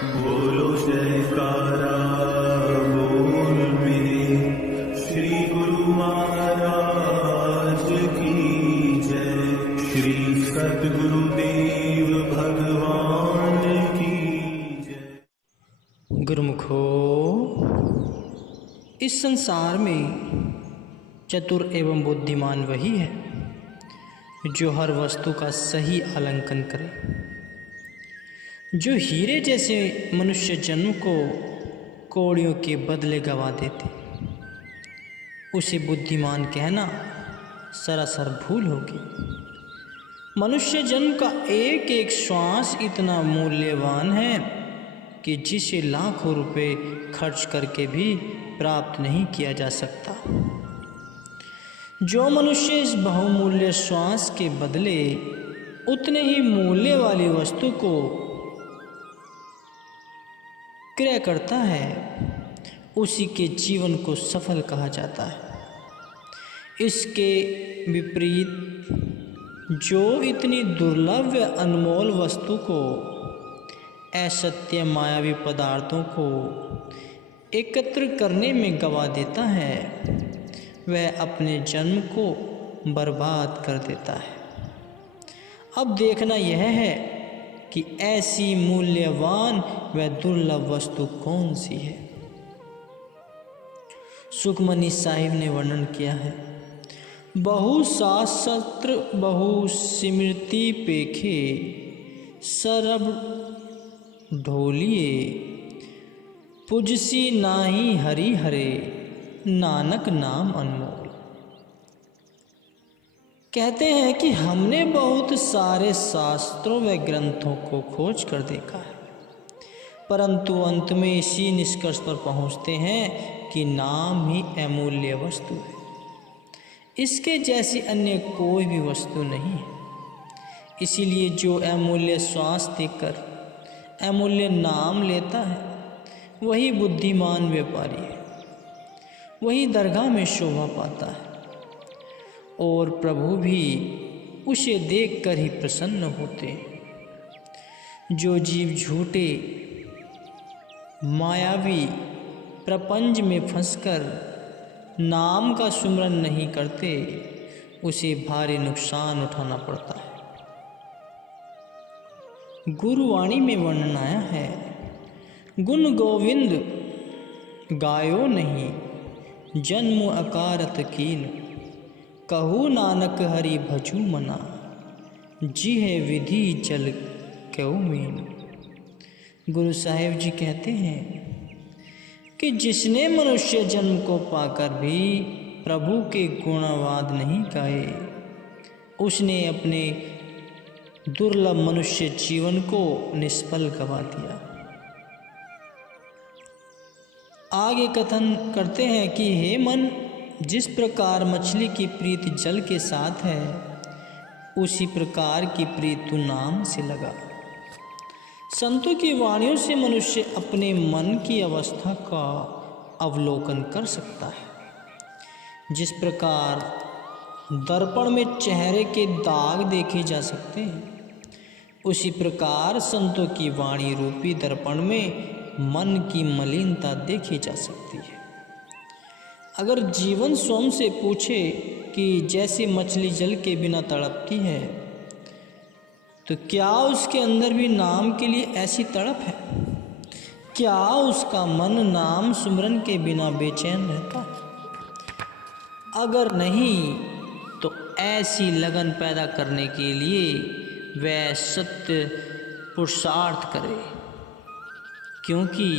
बोलो जयकारा बोल मेरे श्री गुरु महाराज की जय। श्री सद्गुरुदेव भगवान की जय। गुरुमुखो, इस संसार में चतुर एवं बुद्धिमान वही है जो हर वस्तु का सही आलंकन करे। जो हीरे जैसे मनुष्य जन्म को कौड़ियों के बदले गवा देते, उसे बुद्धिमान कहना सरासर भूल होगी। मनुष्य जन्म का एक एक श्वास इतना मूल्यवान है कि जिसे लाखों रुपए खर्च करके भी प्राप्त नहीं किया जा सकता। जो मनुष्य इस बहुमूल्य श्वास के बदले उतने ही मूल्य वाली वस्तु को क्रय करता है, उसी के जीवन को सफल कहा जाता है। इसके विपरीत जो इतनी दुर्लभ व अनमोल वस्तु को, असत्य मायावी पदार्थों को एकत्र करने में गवा देता है, वह अपने जन्म को बर्बाद कर देता है। अब देखना यह है कि ऐसी मूल्यवान व दुर्लभ वस्तु कौन सी है। सुखमनी साहिब ने वर्णन किया है, बहु शास्त्र बहु स्मृति पेखे सरब ढोलिए, पुजसी नाही हरि हरे नानक नाम अनमोल। कहते हैं कि हमने बहुत सारे शास्त्रों व ग्रंथों को खोज कर देखा है, परंतु अंत में इसी निष्कर्ष पर पहुंचते हैं कि नाम ही अमूल्य वस्तु है। इसके जैसी अन्य कोई भी वस्तु नहीं है। इसीलिए जो अमूल्य श्वास देकर अमूल्य नाम लेता है, वही बुद्धिमान व्यापारी है, वही दरगाह में शोभा पाता है और प्रभु भी उसे देखकर ही प्रसन्न होते हैं। जो जीव झूठे मायावी प्रपंच में फंसकर नाम का सुमरन नहीं करते, उसे भारी नुकसान उठाना पड़ता है। गुरुवाणी में वर्णन आया है, गुण गोविंद गायो नहीं, जन्म अकारत कीन, कहू नानक हरि भजू मना, जी है विधि जल क्यों मीन। गुरु साहिब जी कहते हैं कि जिसने मनुष्य जन्म को पाकर भी प्रभु के गुणवाद नहीं गाए, उसने अपने दुर्लभ मनुष्य जीवन को निष्फल गवा दिया। आगे कथन करते हैं कि हे मन, जिस प्रकार मछली की प्रीत जल के साथ है, उसी प्रकार की प्रीत तू नाम से लगा। संतों की वाणियों से मनुष्य अपने मन की अवस्था का अवलोकन कर सकता है। जिस प्रकार दर्पण में चेहरे के दाग देखे जा सकते हैं, उसी प्रकार संतों की वाणी रूपी दर्पण में मन की मलिनता देखी जा सकती है। अगर जीवन स्वयं से पूछे कि जैसे मछली जल के बिना तड़पती है, तो क्या उसके अंदर भी नाम के लिए ऐसी तड़प है? क्या उसका मन नाम सुमरन के बिना बेचैन रहता है? अगर नहीं, तो ऐसी लगन पैदा करने के लिए वह सत्य पुरुषार्थ करे, क्योंकि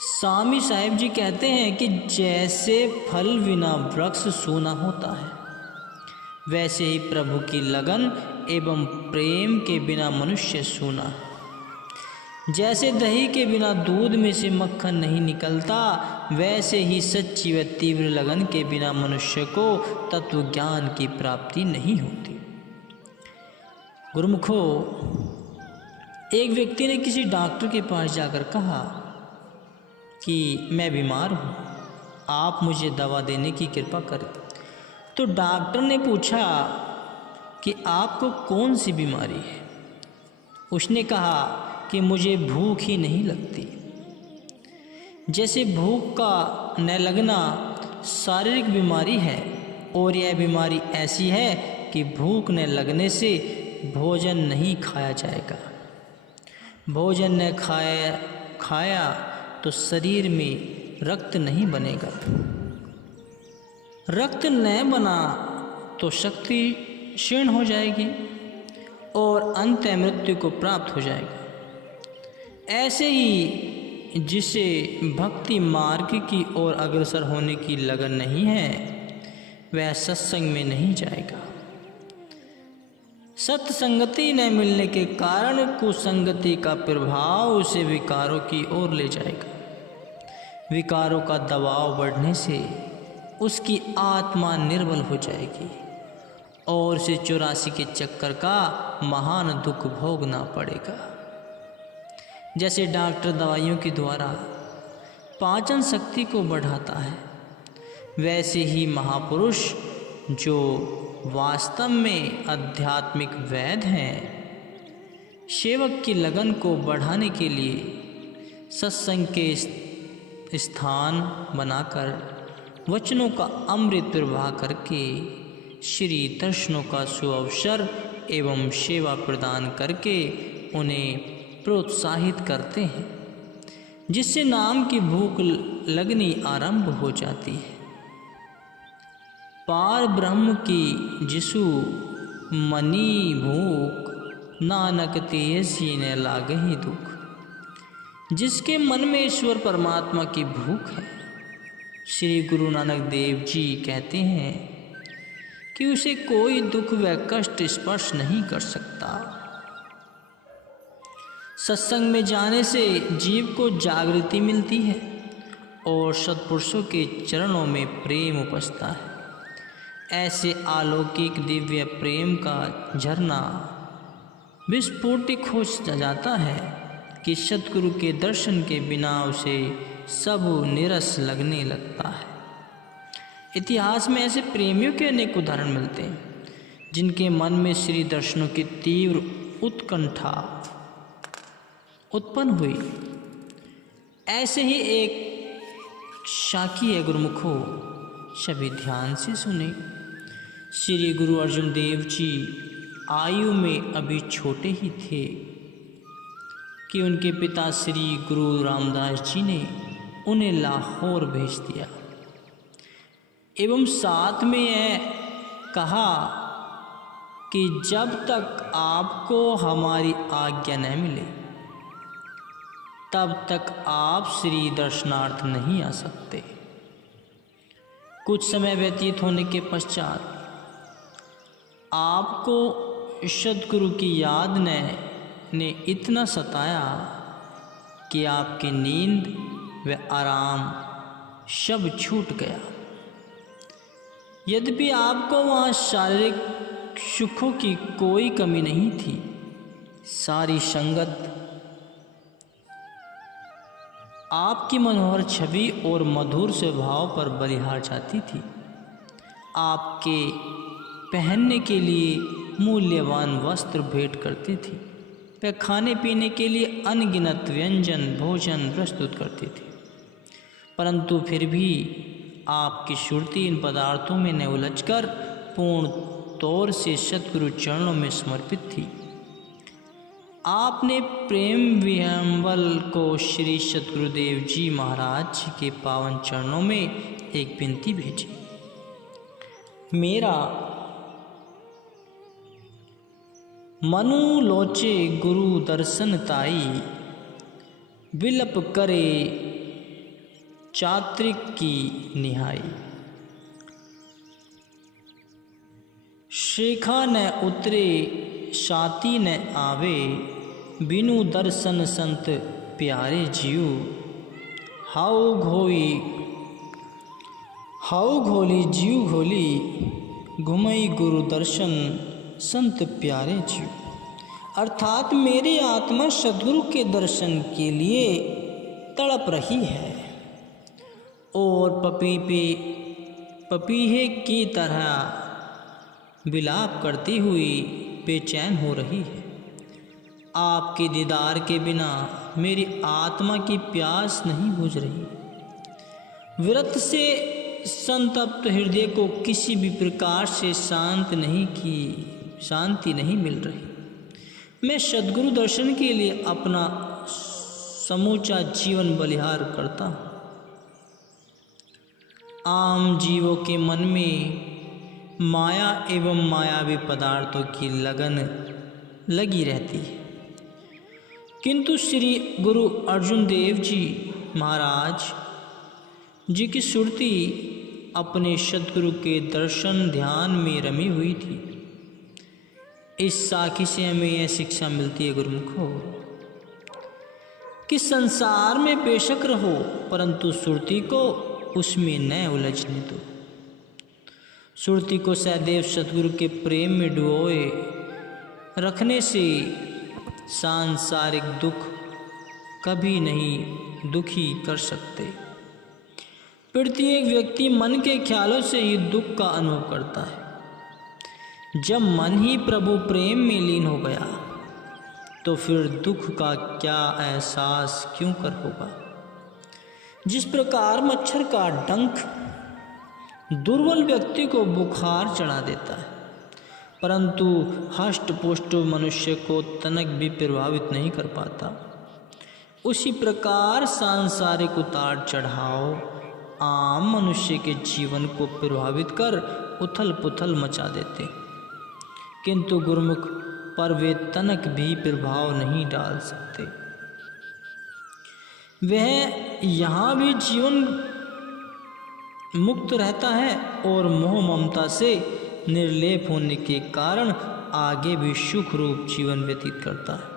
स्वामी साहिब जी कहते हैं कि जैसे फल बिना वृक्ष सूना होता है, वैसे ही प्रभु की लगन एवं प्रेम के बिना मनुष्य सूना है। जैसे दही के बिना दूध में से मक्खन नहीं निकलता, वैसे ही सच्ची व तीव्र लगन के बिना मनुष्य को तत्व ज्ञान की प्राप्ति नहीं होती। गुरुमुखो, एक व्यक्ति ने किसी डॉक्टर के पास जाकर कहा कि मैं बीमार हूँ, आप मुझे दवा देने की कृपा करें। तो डॉक्टर ने पूछा कि आपको कौन सी बीमारी है। उसने कहा कि मुझे भूख ही नहीं लगती। जैसे भूख का न लगना शारीरिक बीमारी है, और यह बीमारी ऐसी है कि भूख न लगने से भोजन नहीं खाया जाएगा। भोजन न खाया तो शरीर में रक्त नहीं बनेगा। रक्त न बना तो शक्ति क्षीण हो जाएगी और अंत मृत्यु को प्राप्त हो जाएगा। ऐसे ही जिसे भक्ति मार्ग की ओर अग्रसर होने की लगन नहीं है, वह सत्संग में नहीं जाएगा। सत्संगति न मिलने के कारण कुसंगति का प्रभाव उसे विकारों की ओर ले जाएगा। विकारों का दबाव बढ़ने से उसकी आत्मा निर्बल हो जाएगी और उसे 84 के चक्कर का महान दुख भोगना पड़ेगा। जैसे डॉक्टर दवाइयों के द्वारा पाचन शक्ति को बढ़ाता है, वैसे ही महापुरुष जो वास्तव में आध्यात्मिक वैद्य हैं, सेवक की लगन को बढ़ाने के लिए सत्संग के स्थान बनाकर वचनों का अमृत प्रवाह करके श्री दर्शनों का सुअवसर एवं सेवा प्रदान करके उन्हें प्रोत्साहित करते हैं, जिससे नाम की भूख लगनी आरंभ हो जाती है। पार ब्रह्म की जिसु मनी भूख, नानक तेसी ने लागहि दुख। जिसके मन में ईश्वर परमात्मा की भूख है, श्री गुरु नानक देव जी कहते हैं कि उसे कोई दुख व कष्ट स्पर्श नहीं कर सकता। सत्संग में जाने से जीव को जागृति मिलती है और सत्पुरुषों के चरणों में प्रेम उपजता है। ऐसे अलौकिक दिव्य प्रेम का झरना विस्फोटित हो जाता है कि सतगुरु के दर्शन के बिना उसे सब निरस लगने लगता है। इतिहास में ऐसे प्रेमियों के अनेक उदाहरण मिलते हैं, जिनके मन में श्री दर्शनों की तीव्र उत्कंठा उत्पन्न हुई। ऐसे ही एक साखी है गुरुमुखो, सभी ध्यान से सुने। श्री गुरु अर्जुन देव जी आयु में अभी छोटे ही थे कि उनके पिता श्री गुरु रामदास जी ने उन्हें लाहौर भेज दिया एवं साथ में यह कहा कि जब तक आपको हमारी आज्ञा न मिले तब तक आप श्री दर्शनार्थ नहीं आ सकते। कुछ समय व्यतीत होने के पश्चात आपको सद्गुरु की याद ने इतना सताया कि आपकी नींद व आराम सब छूट गया। यद्यपि आपको वहाँ शारीरिक सुखों की कोई कमी नहीं थी, सारी संगत आपकी मनोहर छवि और मधुर स्वभाव पर बलिहार जाती थी। आपके पहनने के लिए मूल्यवान वस्त्र भेंट करती थी। वह खाने पीने के लिए अनगिनत व्यंजन भोजन प्रस्तुत करती थी, परंतु फिर भी आपकी सुरती इन पदार्थों में न उलझकर पूर्ण तौर से सतगुरु चरणों में समर्पित थी। आपने प्रेम विहंबल को श्री सतगुरुदेव जी महाराज जी के पावन चरणों में एक विनती भेजी। मेरा मनु लोचे गुरु दर्शन ताई, विलप करे चात्रिक की निहाई। शेखा न उतरे साती न आवे, बिनु दर्शन संत प्यारे जियो। हाउ घोली जीव घोली, घुमई गुरु दर्शन संत प्यारे जीव। अर्थात मेरी आत्मा सद्गुरु के दर्शन के लिए तड़प रही है और पपीहे की तरह विलाप करती हुई बेचैन हो रही है। आपके दीदार के बिना मेरी आत्मा की प्यास नहीं बुझ रही। विरक्त से संतप्त हृदय को किसी भी प्रकार से शांति नहीं मिल रही। मैं सद्गुरु दर्शन के लिए अपना समूचा जीवन बलिहार करता हूँ। आम जीवों के मन में माया एवं मायावी पदार्थों की लगन लगी रहती है, किंतु श्री गुरु अर्जुन देव जी महाराज जी की सुरती अपने सद्गुरु के दर्शन ध्यान में रमी हुई थी। इस साखी से हमें यह शिक्षा मिलती है गुरुमुखो कि संसार में बेशक रहो, परंतु सुरती को उसमें न उलझने दो। सुरती को सदैव सद्गुरु के प्रेम में डुबोए रखने से सांसारिक दुख कभी नहीं दुखी कर सकते। प्रत्येक व्यक्ति मन के ख्यालों से ही दुख का अनुभव करता है। जब मन ही प्रभु प्रेम में लीन हो गया तो फिर दुख का क्या एहसास क्यों कर होगा। जिस प्रकार मच्छर का डंक दुर्बल व्यक्ति को बुखार चढ़ा देता है, परंतु हष्ट पुष्ट मनुष्य को तनक भी प्रभावित नहीं कर पाता, उसी प्रकार सांसारिक उतार चढ़ाव आम मनुष्य के जीवन को प्रभावित कर उथल पुथल मचा देते, किंतु गुरुमुख पर वे तनक भी प्रभाव नहीं डाल सकते। वह यहाँ भी जीवन मुक्त रहता है और मोह ममता से निर्लेप होने के कारण आगे भी सुख रूप जीवन व्यतीत करता है।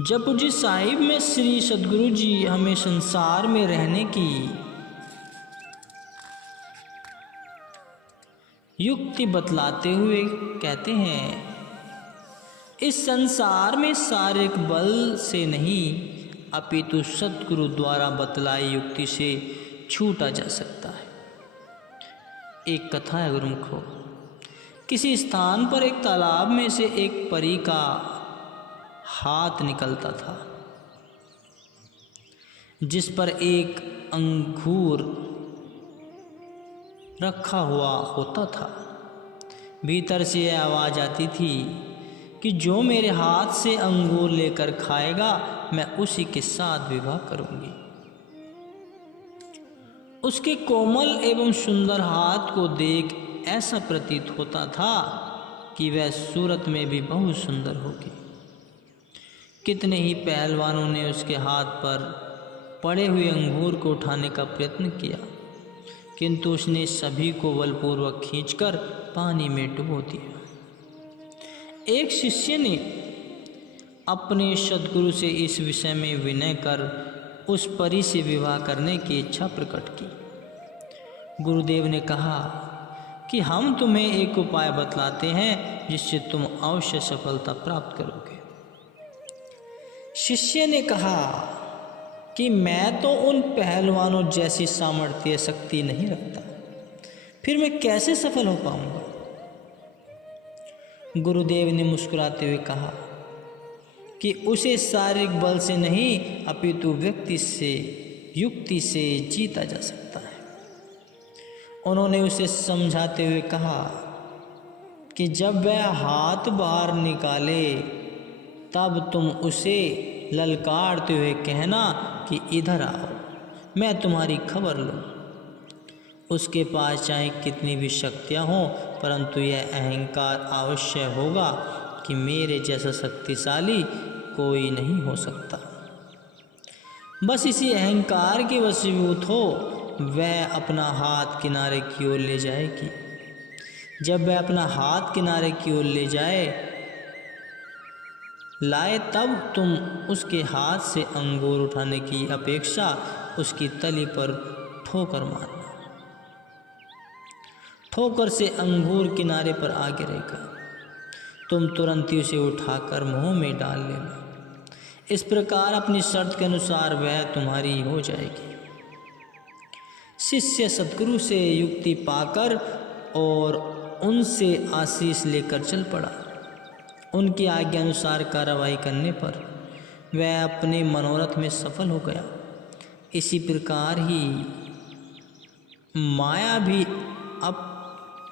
जपुजी साहिब में श्री सद्गुरु जी हमें संसार में रहने की युक्ति बतलाते हुए कहते हैं, इस संसार में शारीरिक बल से नहीं अपितु सद्गुरु द्वारा बतलाई युक्ति से छूटा जा सकता है। एक कथा है गुरुमुखो, किसी स्थान पर एक तालाब में से एक परी का हाथ निकलता था, जिस पर एक अंगूर रखा हुआ होता था। भीतर से यह आवाज़ आती थी कि जो मेरे हाथ से अंगूर लेकर खाएगा मैं उसी के साथ विवाह करूंगी। उसके कोमल एवं सुंदर हाथ को देख ऐसा प्रतीत होता था कि वह सूरत में भी बहुत सुंदर होगी। कितने ही पहलवानों ने उसके हाथ पर पड़े हुए अंगूर को उठाने का प्रयत्न किया, किंतु उसने सभी को बलपूर्वक खींचकर पानी में डुबो दिया। एक शिष्य ने अपने सद्गुरु से इस विषय में विनय कर उस परी से विवाह करने की इच्छा प्रकट की। गुरुदेव ने कहा कि हम तुम्हें एक उपाय बतलाते हैं जिससे तुम अवश्य सफलता प्राप्त करोगे। शिष्य ने कहा कि मैं तो उन पहलवानों जैसी सामर्थ्य शक्ति नहीं रखता, फिर मैं कैसे सफल हो पाऊंगा। गुरुदेव ने मुस्कुराते हुए कहा कि उसे शारीरिक बल से नहीं अपितु युक्ति से जीता जा सकता है। उन्होंने उसे समझाते हुए कहा कि जब वह हाथ बाहर निकाले तब तुम उसे ललकारते हुए कहना कि इधर आओ, मैं तुम्हारी खबर लूँ। उसके पास चाहे कितनी भी शक्तियाँ हों, परंतु यह अहंकार अवश्य होगा कि मेरे जैसा शक्तिशाली कोई नहीं हो सकता। बस इसी अहंकार के वशीभूत हो वह अपना हाथ किनारे की ओर ले जाएगी। जब वह अपना हाथ किनारे की ओर लाए तब तुम उसके हाथ से अंगूर उठाने की अपेक्षा उसकी तली पर ठोकर मारना। ठोकर से अंगूर किनारे पर आ गिरेगा, तुम तुरंत ही उसे उठाकर मुंह में डाल लेना। इस प्रकार अपनी शर्त के अनुसार वह तुम्हारी हो जाएगी। शिष्य सद्गुरु से युक्ति पाकर और उनसे आशीष लेकर चल पड़ा उनकी आज्ञा अनुसार कार्रवाई करने पर वह अपने मनोरथ में सफल हो गया। इसी प्रकार ही माया भी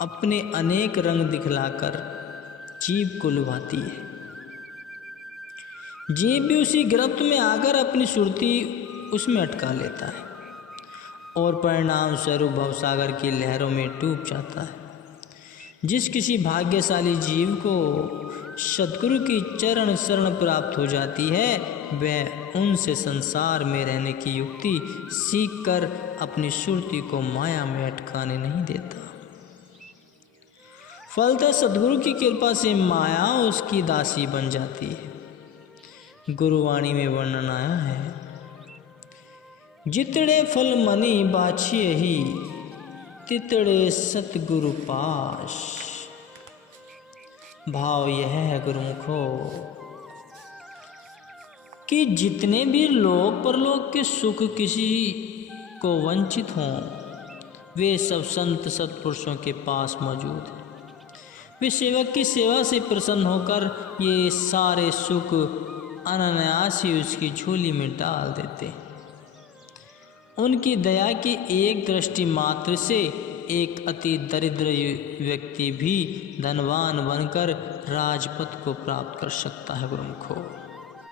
अपने अनेक रंग दिखलाकर जीव को लुभाती है। जीव भी उसी गिरफ्त में आकर अपनी सुरती उसमें अटका लेता है और परिणाम स्वरूप भवसागर की लहरों में डूब जाता है। जिस किसी भाग्यशाली जीव को सद्गुरु की चरण शरण प्राप्त हो जाती है, वह उनसे संसार में रहने की युक्ति सीखकर अपनी सुरती को माया में अटकाने नहीं देता। फलतः सद्गुरु की कृपा से माया उसकी दासी बन जाती है। गुरुवाणी में वर्णन आया है, जितड़े फल मनि बाछिए ही, तितड़े सतगुरु पाश। भाव यह है गुरुमुखो कि जितने भी लोक परलोक के सुख किसी को वंचित हों, वे सब संत सत्पुरुषों के पास मौजूद हैं। वे सेवक की सेवा से प्रसन्न होकर ये सारे सुख अनायास ही उसकी झोली में डाल देते हैं। उनकी दया की एक दृष्टि मात्र से एक अति दरिद्र व्यक्ति भी धनवान बनकर राजपद को प्राप्त कर सकता है गुरुमुखो।